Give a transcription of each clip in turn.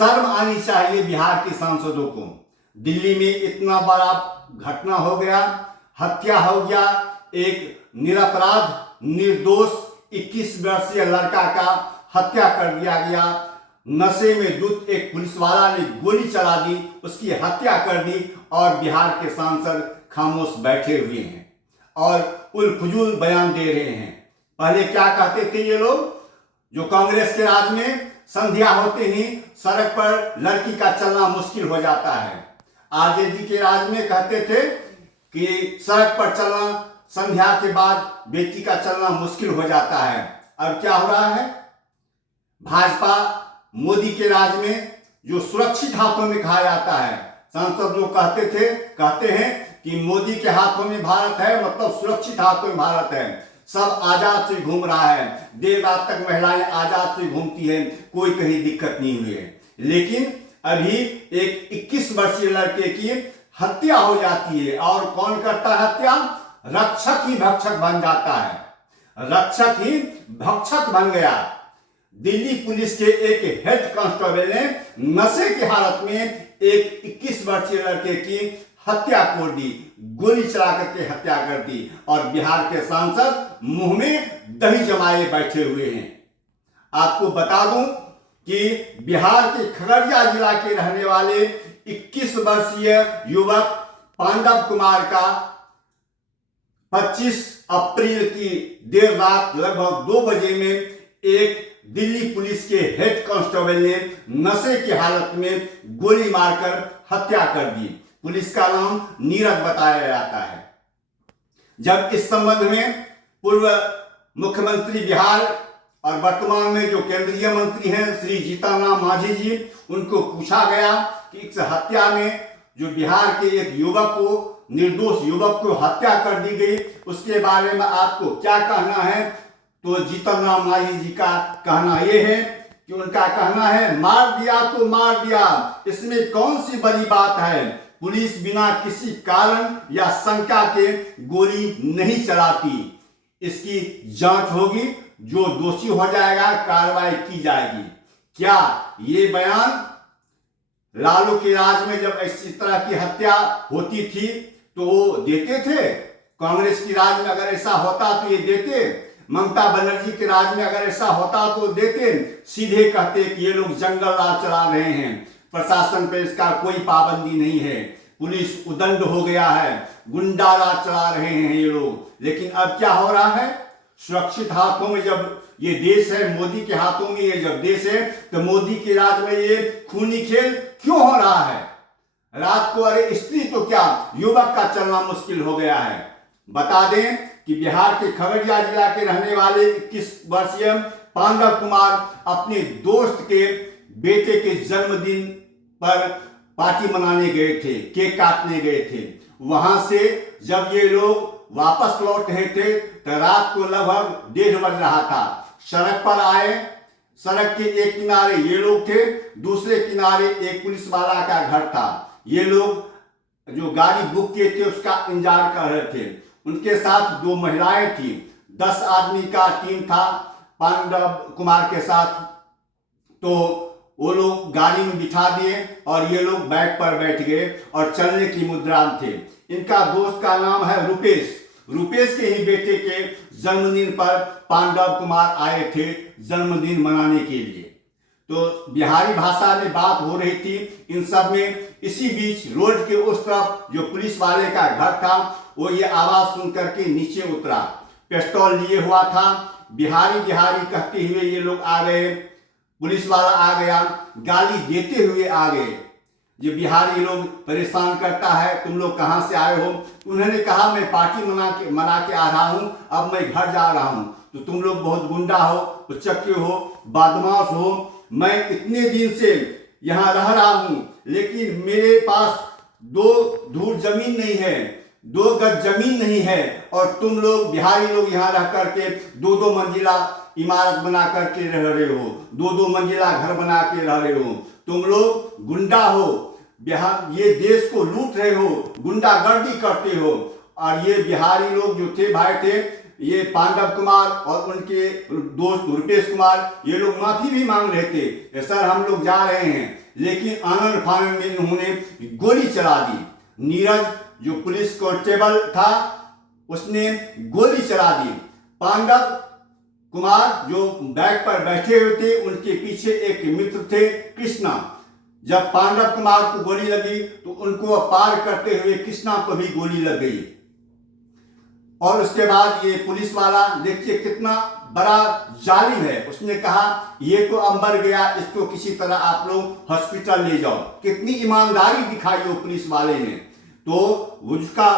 शर्म आनी चाहिए बिहार के सांसदों को। दिल्ली में इतना बड़ा घटना हो गया, हत्या हो गया, एक निरपराध निर्दोष 21 वर्षीय लड़का का हत्या कर दिया गया। नशे में धुत एक पुलिस वाला ने गोली चला दी, उसकी हत्या कर दी और बिहार के सांसद खामोश बैठे हुए हैं और उल फजूल बयान दे रहे हैं। पहले क्या कहते थे ये लोग, जो कांग्रेस के राज में संध्या होते ही सड़क पर लड़की का चलना मुश्किल हो जाता है। आरजेडी के राज में कहते थे कि सड़क पर चलना संध्या के बाद बेटी का चलना मुश्किल हो जाता है। अब क्या हो रहा है, भाजपा मोदी के राज में जो सुरक्षित हाथों में कहा जाता है, सांसद लोग कहते हैं कि मोदी के हाथों में भारत है, मतलब सुरक्षित हाथों में भारत है, सब आजाद से घूम रहा है, देर रात तक महिलाएं आजाद से घूमती हैं, कोई कहीं दिक्कत नहीं हुई है। लेकिन अभी एक 21 वर्षीय लड़के की हत्या हो जाती है और कौन करता है हत्या, रक्षक ही भक्षक बन जाता है, रक्षक ही भक्षक बन गया। दिल्ली पुलिस के एक हेड कांस्टेबल ने नशे की हालत में एक 21 वर्षीय लड़के की हत्या कर दी, गोली चला करके हत्या कर दी और बिहार के सांसद मुंह में दही जमाए बैठे हुए हैं। आपको बता दूं कि बिहार के खगड़िया जिला के रहने वाले 21 वर्षीय युवक पांडव कुमार का 25 अप्रैल की देर रात लगभग 2 बजे में एक दिल्ली पुलिस के हेड कांस्टेबल ने नशे की हालत में गोली मारकर हत्या कर दी। पुलिस का नाम नीरज बताया जाता है। जब इस संबंध में पूर्व मुख्यमंत्री बिहार और वर्तमान में जो केंद्रीय मंत्री हैं श्री जीतन राम मांझी जी, उनको पूछा गया कि इस हत्या में जो बिहार के एक युवक को, निर्दोष युवक को हत्या कर दी गई, उसके बारे में आपको क्या कहना है, तो जीतन राम मांझी जी का कहना यह है कि उनका कहना है मार दिया तो मार दिया, इसमें कौन सी बड़ी बात है, पुलिस बिना किसी कारण या शंका के गोली नहीं चलाती, इसकी जांच होगी, जो दोषी हो जाएगा कार्रवाई की जाएगी। क्या ये बयान लालू के राज में जब इस तरह की हत्या होती थी तो वो देते थे? कांग्रेस की राज में अगर ऐसा होता तो ये देते? ममता बनर्जी के राज में अगर ऐसा होता तो देते? सीधे कहते कि ये लोग जंगल राज चला रहे हैं, प्रशासन पे इसका कोई पाबंदी नहीं है, पुलिस उदंड हो गया है, गुंडा राज चला रहे हैं ये लोग। लेकिन अब क्या हो रहा है, सुरक्षित हाथों में जब ये देश है, मोदी के हाथों में ये जब देश है, तो मोदी के राज में ये खूनी खेल क्यों हो रहा है? रात को अरे स्त्री तो क्या युवक का चलना मुश्किल हो गया है। बता दें कि बिहार के खगड़िया जिला के रहने वाले 21 वर्षीय पांडव कुमार अपने दोस्त के बेटे के जन्मदिन पर पार्टी मनाने गए थे, केक काटने गए थे। वहां से जब ये लोग वापस लौट रहे थे तो रात को लगभग 1:30 बज रहा था। सड़क पर आए, सड़क के एक किनारे ये लोग थे, दूसरे किनारे एक पुलिस वाला का घर था। ये लोग जो गाड़ी बुक किए थे उसका इंतजार कर रहे थे। उनके साथ 2 महिलाएं थी, 10 आदमी का टीम था पांडव कुमार के साथ। तो वो लोग गाड़ी में बिठा दिए और ये लोग बैग पर बैठ गए और चलने की मुद्रा में थे। इनका दोस्त का नाम है रुपेश। रुपेश के ही बेटे के जन्मदिन पर पांडव कुमार आए थे जन्मदिन मनाने के लिए। तो बिहारी भाषा में बात हो रही थी इन सब में। इसी बीच रोड के उस तरफ जो पुलिस वाले का घर था वो ये आवाज सुन करके नीचे उतरा, पिस्तौल लिए हुआ था। बिहारी बिहारी कहते हुए ये लोग आ गए, पुलिस वाला आ गया, गाली देते हुए आ गए। जो बिहारी लोग परेशान करता है, तुम लोग कहाँ से आए हो? उन्होंने कहा मैं पार्टी मना के आ रहा हूँ, अब मैं घर जा रहा हूँ। तो तुम लोग बहुत गुंडा हो, उच्चक्के हो, बदमाश हो। मैं इतने दिन से यहाँ रह रहा हूँ लेकिन मेरे पास 2 धूर जमीन नहीं है, 2 गज जमीन नहीं है और तुम लोग बिहारी लोग यहाँ रह करके 2-2 मंजिला इमारत बना करके रह रहे हो, 2-2 मंजिला घर बना के रह रहे हो। तुम लोग गुंडा हो, बिहार ये देश को लूट रहे हो, गुंडागर्दी करते हो। और ये बिहारी लोग जो थे भाई थे, ये पांडव कुमार और उनके दोस्त रुपेश कुमार ये लोग माफी भी मांग रहे थे कि सर हम लोग जा रहे हैं, लेकिन आनंद फानन में उन्होंने गोली चला दी। नीरज जो पुलिस कांस्टेबल था उसने गोली चला दी। पांडव कुमार जो बैग पर बैठे हुए थे उनके पीछे एक मित्र थे कृष्णा। जब पांडव कुमार को गोली लगी तो उनको पार करते हुए कृष्णा को भी गोली लग गई। और उसके बाद ये पुलिस वाला देखिए कितना बड़ा जालिम है, उसने कहा ये तो अंबर गया, इसको किसी तरह आप लोग हॉस्पिटल ले जाओ। कितनी ईमानदारी दिखाई वो पुलिस वाले ने। तो उसका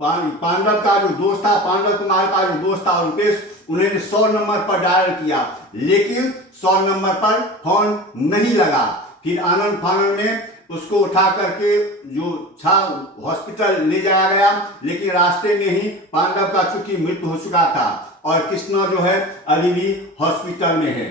पांडव का जो दोस्त था, पांडव कुमार का जो दोस्त था रुपेश, उन्होंने 100 नंबर पर डायल किया, लेकिन 100 नंबर पर फोन नहीं लगा। फिर आनंद फानन में उसको उठा करके जो था हॉस्पिटल ले जाया गया, लेकिन रास्ते में ही पांडव का चूंकि मृत्यु हो चुका था और कृष्णा जो है अभी भी हॉस्पिटल में है।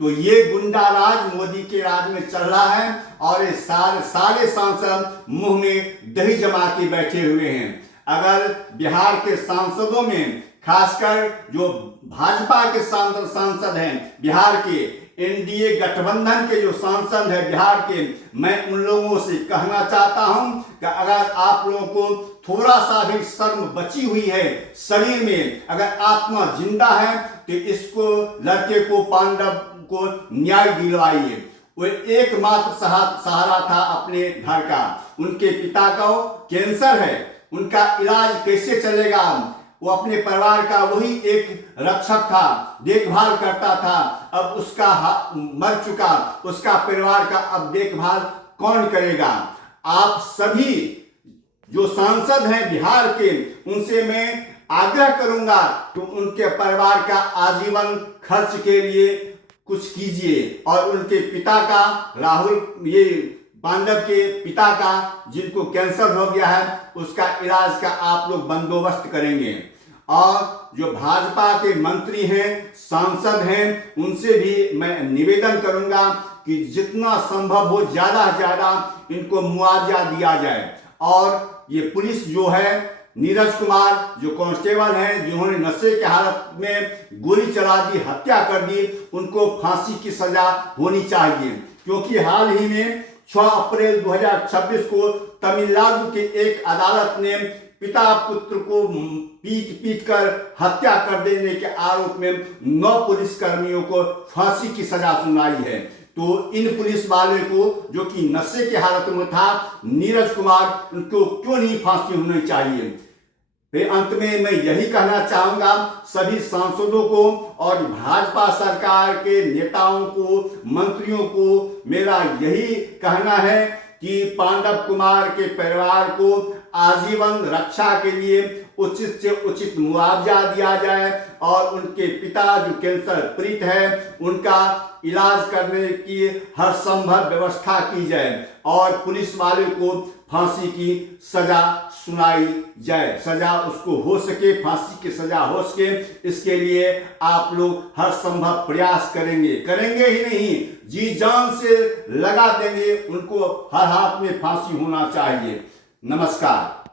तो ये गुंडा राज मोदी के राज में चल रहा है और ये सारे सांसद मुंह में दही जमा के बैठे हुए हैं। अगर बिहार के सांसदों में खासकर जो भाजपा के सांसद हैं, बिहार के एनडीए गठबंधन के जो सांसद है बिहार के, मैं उन लोगों से कहना चाहता हूं कि अगर आप लोगों को थोड़ा सा भी शर्म बची हुई है शरीर में, अगर आत्मा जिंदा है, तो इसको लड़के को पांडव को न्याय दिलवाइए। वो एकमात्र सहारा था अपने घर का। उनके पिता को कैंसर है, उनका इलाज कैसे चलेगा? वो अपने परिवार का वही एक रक्षक था, देखभाल करता था। अब उसका मर चुका, उसका परिवार का अब देखभाल कौन करेगा? आप सभी जो सांसद हैं बिहार के, उनसे मैं आग्रह करूंगा कि उनके परिवार का आजीवन खर्च के लिए कुछ कीजिए और उनके पिता का, राहुल ये पांडव के पिता का जिनको कैंसर हो गया है, उसका इलाज का आप लोग बंदोबस्त करेंगे। और जो भाजपा के मंत्री हैं, सांसद हैं, उनसे भी मैं निवेदन करूंगा कि जितना संभव हो ज्यादा से ज्यादा इनको मुआवजा दिया जाए। और ये पुलिस जो है, नीरज कुमार जो कांस्टेबल हैं जिन्होंने नशे के हालत में गोली चला दी, हत्या कर दी, उनको फांसी की सजा होनी चाहिए। क्योंकि हाल ही में 6 अप्रैल 2026 को तमिलनाडु के एक अदालत ने पिता पुत्र को पीट कर हत्या कर देने के आरोप में 9 पुलिसकर्मियों को फांसी की सजा सुनाई है। तो इन पुलिस वाले को जो कि नशे के हालत में था, नीरज कुमार, उनको क्यों नहीं फांसी होनी चाहिए? फिर अंत में मैं यही कहना चाहूंगा सभी सांसदों को और भाजपा सरकार के नेताओं को, मंत्रियों को मेरा यही कहना है कि पांडव कुमार के परिवार को आजीवन रक्षा के लिए उचित से उचित मुआवजा दिया जाए और उनके पिता जो कैंसर पीड़ित है उनका इलाज करने की हर संभव व्यवस्था की जाए और पुलिस वाले को फांसी की सजा सुनाई जाए। सजा उसको हो सके, फांसी की सजा हो सके, इसके लिए आप लोग हर संभव प्रयास करेंगे ही नहीं, जी जान से लगा देंगे। उनको हर हाथ में फांसी होना चाहिए। नमस्कार।